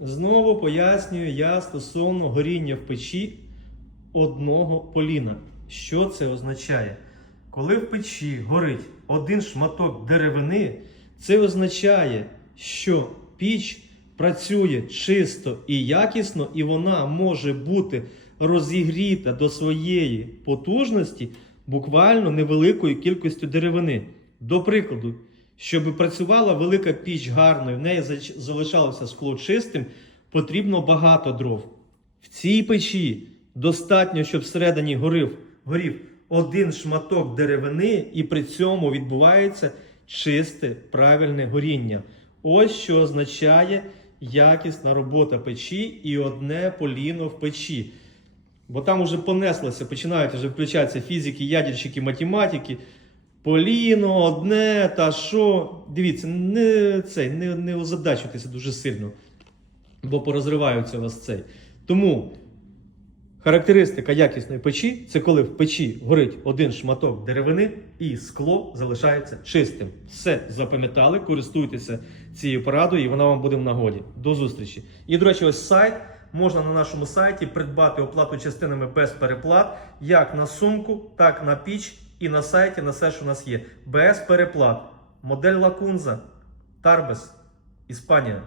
Знову пояснюю я стосовно горіння в печі одного поліна. Що це означає? Коли в печі горить один шматок деревини, це означає, що піч працює чисто і якісно, і вона може бути розігріта до своєї потужності буквально невеликою кількістю деревини. До прикладу, щоб працювала велика піч гарно і в неї залишалося скло чистим, потрібно багато дров. В цій печі достатньо, щоб всередині горів, горів один шматок деревини, і при цьому відбувається чисте правильне горіння. Ось що означає якісна робота печі і одне поліно в печі. Бо там вже понеслося, починають вже включатися фізики, ядерщики, математики. Поліно, одне та що. Дивіться, не цей, не, не озадачуйтеся дуже сильно, бо порозриваються у вас цей. Тому характеристика якісної печі це коли в печі горить один шматок деревини і скло залишається чистим. Все запам'ятали, користуйтеся цією порадою, і вона вам буде в нагоді. До зустрічі. І, до речі, ось сайт. Можна на нашому сайті придбати оплату частинами без переплат, як на сумку, так на піч і на сайті на все, що у нас є. БС переплат, Модель Лакунза, Тарбес, Іспанія.